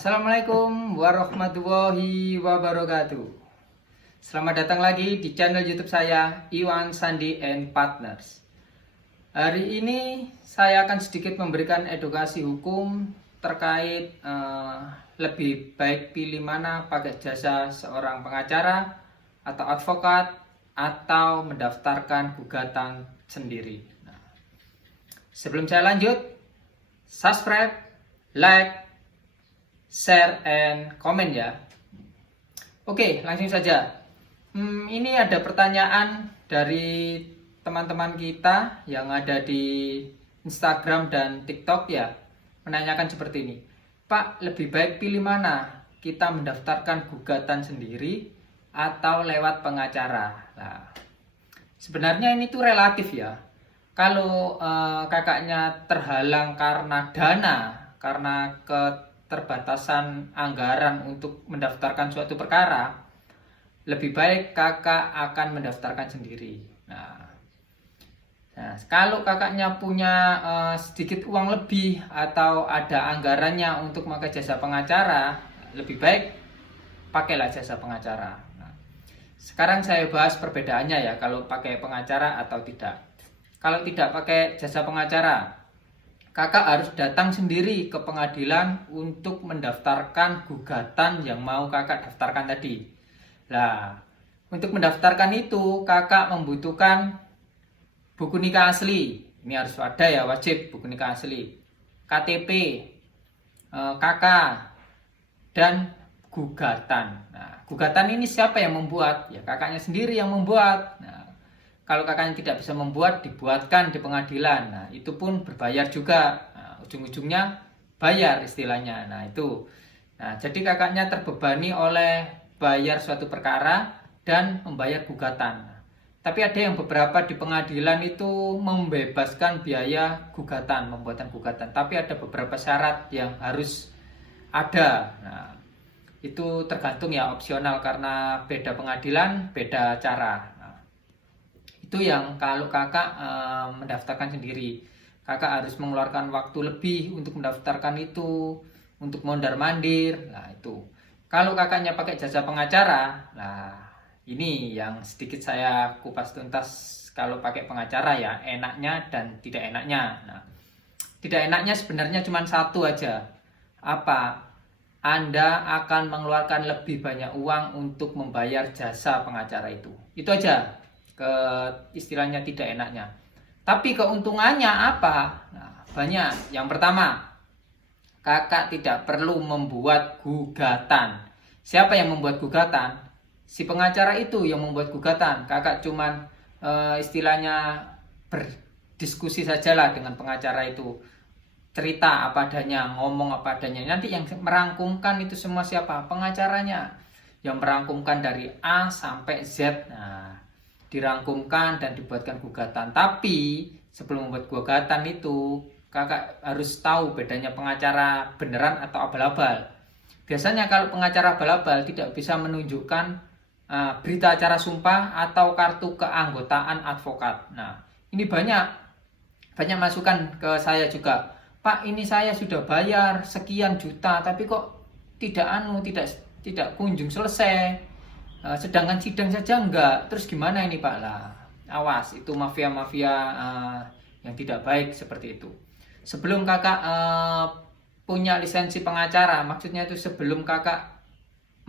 Assalamualaikum warahmatullahi wabarakatuh. Selamat datang lagi di channel YouTube saya, Iwan Sandi and Partners. Hari ini saya akan sedikit memberikan edukasi hukum terkait lebih baik pilih mana, pakai jasa seorang pengacara atau advokat atau mendaftarkan gugatan sendiri. Sebelum saya lanjut, subscribe, like, share, and comment ya. Oke, langsung saja. Ini ada pertanyaan dari teman-teman kita yang ada di Instagram dan TikTok ya. Menanyakan seperti ini. Pak, lebih baik pilih mana? Kita mendaftarkan gugatan sendiri atau lewat pengacara? Nah, sebenarnya ini tuh relatif ya. Kalau kakaknya terhalang karena dana, karena keterbatasan anggaran untuk mendaftarkan suatu perkara, lebih baik kakak akan mendaftarkan sendiri. Nah, kalau kakaknya punya sedikit uang lebih atau ada anggarannya untuk memakai jasa pengacara, lebih baik pakailah jasa pengacara. Nah, sekarang saya bahas perbedaannya ya, kalau pakai pengacara atau tidak. Kalau tidak pakai jasa pengacara, kakak harus datang sendiri ke pengadilan untuk mendaftarkan gugatan yang mau kakak daftarkan tadi. Nah, untuk mendaftarkan itu kakak membutuhkan buku nikah asli. Ini harus ada ya, wajib buku nikah asli, KTP, KK, dan gugatan. Nah, gugatan ini siapa yang membuat? Ya kakaknya sendiri yang membuat. Nah, kalau kakaknya tidak bisa membuat, dibuatkan di pengadilan. Nah, itu pun berbayar juga. Nah, ujung-ujungnya bayar istilahnya. Nah, itu. Nah, jadi kakaknya terbebani oleh bayar suatu perkara dan membayar gugatan. Tapi ada yang beberapa di pengadilan itu membebaskan biaya gugatan, membuatkan gugatan. Tapi ada beberapa syarat yang harus ada. Nah, itu tergantung ya, opsional karena beda pengadilan, beda cara. Itu yang kalau kakak mendaftarkan sendiri, kakak harus mengeluarkan waktu lebih untuk mendaftarkan itu, untuk mondar-mandir. Nah, itu kalau kakaknya pakai jasa pengacara. Nah, ini yang sedikit saya kupas tuntas. Kalau pakai pengacara ya, enaknya dan tidak enaknya. Nah, tidak enaknya sebenarnya cuma satu aja. Apa? Anda akan mengeluarkan lebih banyak uang untuk membayar jasa pengacara itu. Itu aja ke istilahnya tidak enaknya. Tapi keuntungannya apa? Nah, banyak. Yang pertama, kakak tidak perlu membuat gugatan. Siapa yang membuat gugatan? Si pengacara itu yang membuat gugatan. Kakak cuman istilahnya berdiskusi sajalah dengan pengacara itu. Cerita apa adanya, ngomong apa adanya. Nanti yang merangkumkan itu semua siapa? Pengacaranya. Yang merangkumkan dari A sampai Z. Nah, dirangkumkan dan dibuatkan gugatan. Tapi sebelum membuat gugatan itu kakak harus tahu bedanya pengacara beneran atau abal-abal. Biasanya kalau pengacara abal-abal tidak bisa menunjukkan berita acara sumpah atau kartu keanggotaan advokat. Nah, ini banyak masukan ke saya juga. Pak, ini saya sudah bayar sekian juta tapi kok tidak kunjung selesai. Sedangkan sidang saja enggak, terus gimana ini Pak? Lah, awas, itu mafia-mafia yang tidak baik seperti itu. Sebelum kakak punya lisensi pengacara, maksudnya itu sebelum kakak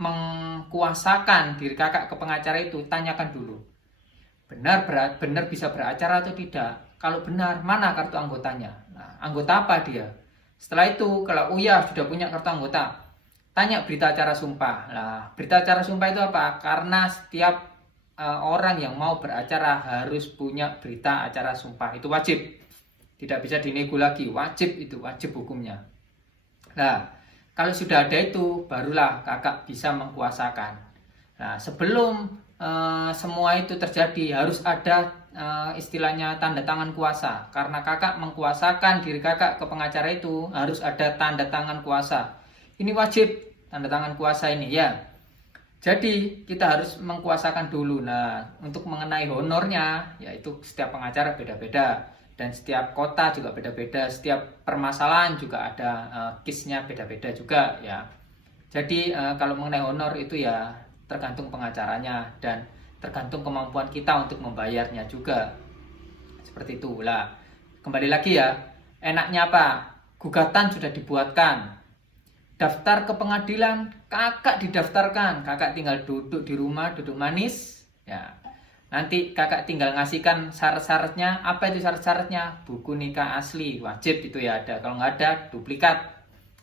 mengkuasakan diri kakak ke pengacara itu, tanyakan dulu, benar bisa beracara atau tidak. Kalau benar, mana kartu anggotanya? Nah, anggota apa dia? Setelah itu, kalau iya sudah punya kartu anggota, tanya berita acara sumpah. Nah, berita acara sumpah itu apa? Karena setiap orang yang mau beracara harus punya berita acara sumpah. Itu wajib. Tidak bisa dinego lagi. Wajib itu, wajib hukumnya. Nah, kalau sudah ada itu, barulah kakak bisa mengkuasakan. Nah, sebelum semua itu terjadi, harus ada istilahnya tanda tangan kuasa. Karena kakak mengkuasakan diri kakak ke pengacara itu, harus ada tanda tangan kuasa. Ini wajib, tanda tangan kuasa ini ya. Jadi kita harus mengkuasakan dulu. Nah, untuk mengenai honornya, yaitu setiap pengacara beda-beda. Dan setiap kota juga beda-beda. Setiap permasalahan juga ada case-nya beda-beda juga ya. Jadi kalau mengenai honor itu ya tergantung pengacaranya dan tergantung kemampuan kita untuk membayarnya juga. Seperti itulah. Kembali lagi ya, enaknya apa? Gugatan sudah dibuatkan. Daftar ke pengadilan, kakak didaftarkan. Kakak tinggal duduk di rumah, duduk manis. Ya. Nanti kakak tinggal ngasihkan syarat-syaratnya. Apa itu syarat-syaratnya? Buku nikah asli, wajib itu ya ada. Kalau nggak ada, duplikat.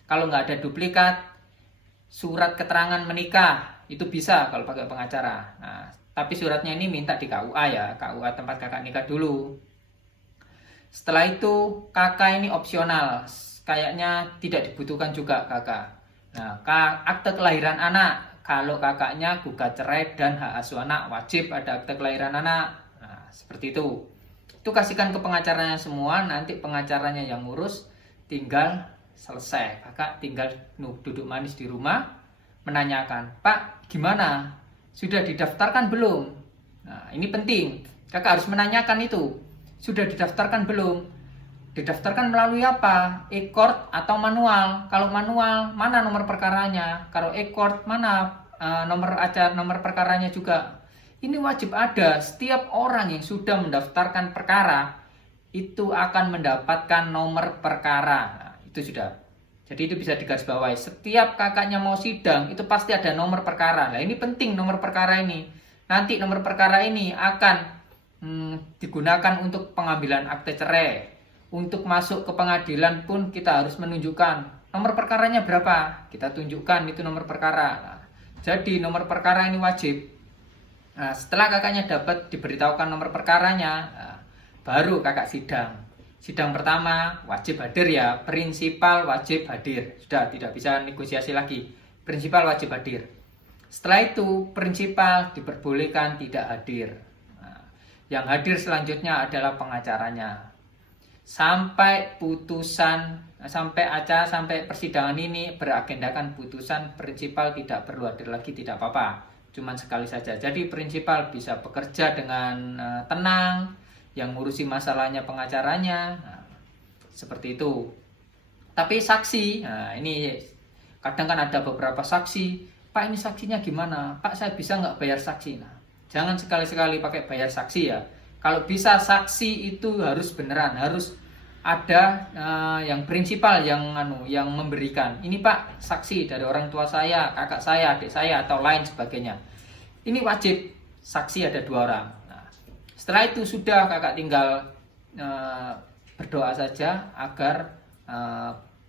Kalau nggak ada duplikat, surat keterangan menikah. Itu bisa kalau pakai pengacara. Nah, tapi suratnya ini minta di KUA ya. KUA tempat kakak nikah dulu. Setelah itu kakak ini opsional. Kayaknya tidak dibutuhkan juga kakak. Nah, akte kelahiran anak. Kalau kakaknya gugat cerai dan hak asuh anak, wajib ada akte kelahiran anak. Nah, seperti itu. Itu kasihkan ke pengacaranya semua. Nanti pengacaranya yang ngurus. Tinggal selesai. Kakak tinggal duduk manis di rumah. Menanyakan, Pak, gimana? Sudah didaftarkan belum? Nah, ini penting. Kakak harus menanyakan itu. Sudah didaftarkan belum? Didaftarkan melalui apa? E-court atau manual? Kalau manual, mana nomor perkaranya? Kalau e-court, mana nomor perkaranya juga? Ini wajib ada. Setiap orang yang sudah mendaftarkan perkara itu akan mendapatkan nomor perkara. Nah, itu sudah. Jadi itu bisa digarisbawahi. Setiap kakaknya mau sidang itu pasti ada nomor perkara. Nah, ini penting nomor perkara ini. Nanti nomor perkara ini akan digunakan untuk pengambilan akte cerai. Untuk masuk ke pengadilan pun kita harus menunjukkan nomor perkaranya berapa. Kita tunjukkan itu nomor perkara. Nah, jadi nomor perkara ini wajib. Nah, setelah kakaknya dapat diberitahukan nomor perkaranya, nah, baru kakak sidang. Sidang pertama wajib hadir ya. Prinsipal wajib hadir. Sudah tidak bisa negosiasi lagi. Prinsipal wajib hadir. Setelah itu prinsipal diperbolehkan tidak hadir. Nah, yang hadir selanjutnya adalah pengacaranya. Sampai putusan, sampai persidangan ini beragendakan putusan, prinsipal tidak perlu hadir lagi, tidak apa-apa, cuman sekali saja. Jadi prinsipal bisa bekerja dengan tenang, yang ngurusi masalahnya pengacaranya, nah, seperti itu. Tapi saksi, nah ini kadang kan ada beberapa saksi, Pak ini saksinya gimana? Pak saya bisa nggak bayar saksi? Nah, jangan sekali-sekali pakai bayar saksi ya. Kalau bisa saksi itu harus beneran, harus ada yang prinsipal yang memberikan. Ini Pak saksi dari orang tua saya, kakak saya, adik saya atau lain sebagainya. Ini wajib saksi ada 2 orang. Nah, setelah itu sudah kakak tinggal berdoa saja agar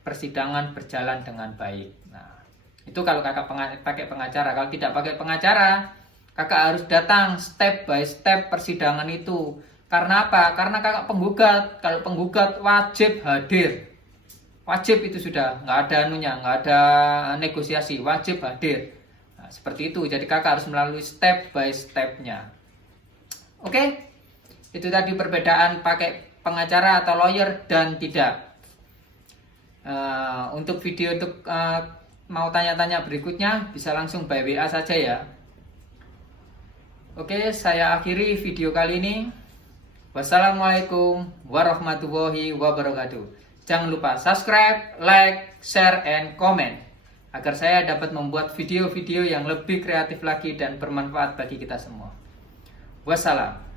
persidangan berjalan dengan baik. Nah, itu kalau kakak pakai pengacara. Kalau tidak pakai pengacara, kakak harus datang step by step persidangan itu. Karena apa? Karena kakak penggugat. Kalau penggugat wajib hadir. Wajib itu sudah. Nggak ada nggak ada negosiasi. Wajib hadir. Nah, seperti itu. Jadi kakak harus melalui step by stepnya. Oke? Itu tadi perbedaan pakai pengacara atau lawyer dan tidak. Untuk video mau tanya-tanya berikutnya bisa langsung by WA saja ya. Oke, saya akhiri video kali ini. Wassalamualaikum warahmatullahi wabarakatuh. Jangan lupa subscribe, like, share, and comment agar saya dapat membuat video-video yang lebih kreatif lagi dan bermanfaat bagi kita semua. Wassalam.